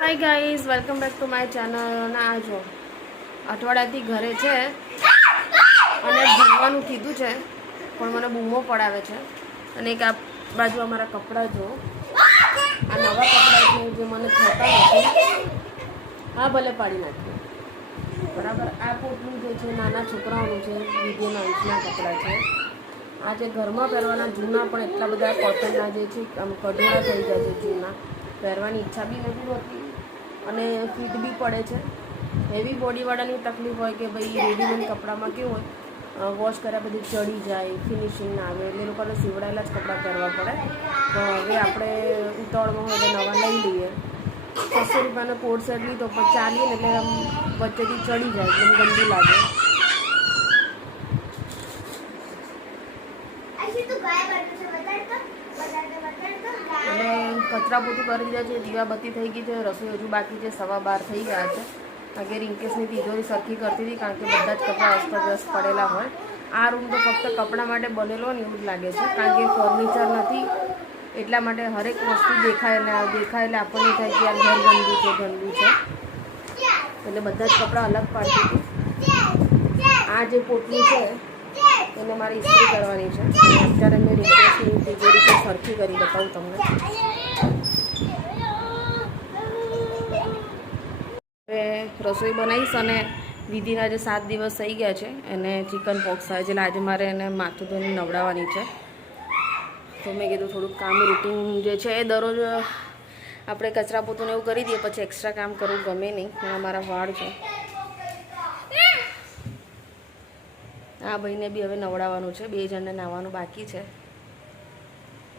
Hi guys, welcome back to my channel. અને આ જો અઠવાડિયાથી ઘરે છે અને ભણવાનું કીધું છે, પણ મને બૂમો પડાવે છે. અને એક આ બાજુ અમારા કપડાં જો, આ નવા કપડાં છે જે મને થતા નથી. હા, ભલે પાડી નાખ્યું બરાબર. આ પોટલું જે છે નાના છોકરાઓનું છે, વિડીયોના અંશના કપડાં છે. આ જે ઘરમાં પહેરવાના જૂના પણ એટલા બધા કોટનના જે છે આમ કઢોળા થઈ ગયા છે જૂના, પહેરવાની ઈચ્છા બી નથી હોતી અને ફિટ બી પડે છે. હેવી બોડીવાળાની તકલીફ હોય કે ભાઈ રેડીમેડ કપડામાં કેવું હોય, વોશ કર્યા પછી ચડી જાય, ફિનિશિંગ ના આવે, એટલે એ લોકોને સીવડાયેલા જ કપડાં પહેરવા પડે. તો હવે આપણે ઉતાવળમાં હોય એટલે નવા લઈ લઈએ. 600 રૂપિયાનો કોટ સેટ લીધો પણ ચાલીએ ને એટલે આમ વચ્ચેથી ચડી જાય, એકદમ ગંદુ લાગે. અને કચરા પોતું કરી દીધા છે, દીવાબત્તી થઈ ગઈ છે, રસોઈ હજુ બાકી છે. 12:15 થઈ ગયા છે. આગે રિંકેશની તિજોરી સરખી કરતી હતી કારણ કે બધા જ કપડાં અસ્તવ્યસ્ત પડેલા હોય. આ રૂમ તો ફક્ત કપડાં માટે બનેલો ને એવું જ લાગે છે, કારણ કે ફર્નિચર નથી એટલા માટે હરેક વસ્તુ દેખાય એટલે આપણને થાય કે આ ઘર ગંદુ છે એટલે બધા જ કપડાં અલગ પાડતી હતી. આ જે પોટલી છે એને મારે ઇસ્ત્રી કરવાની છે. અત્યારે મેં રિંકેશની તિજોરી તો સરખી કરી બતાવું તમને. હવે રસોઈ બનાવીશ અને દીદીના જે 7 દિવસ થઈ ગયા છે એને ચિકન પોક્સ થાય છે, એટલે આજે મારે એને માથું ધોઈને નવડાવવાની છે. તો મેં કીધું થોડુંક કામ રૂટીન જે છે એ દરરોજ આપણે કચરા પોતું એવું કરી દઈએ, પછી એક્સ્ટ્રા કામ કરવું ગમે નહીં. મારા વાળ છે. આ ભાઈને બી હવે નવડાવવાનું છે, 2 જણને નાહવાનું બાકી છે.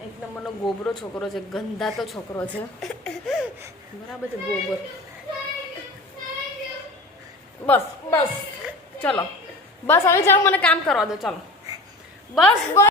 એક નંબરનો ગોબરો છોકરો છે, ગંધાતો છોકરો છે બરાબર છે, ગોબર. બસ બસ ચલો, બસ હવે જાઓ, મને કામ કરવા દો. ચલો બસ બસ.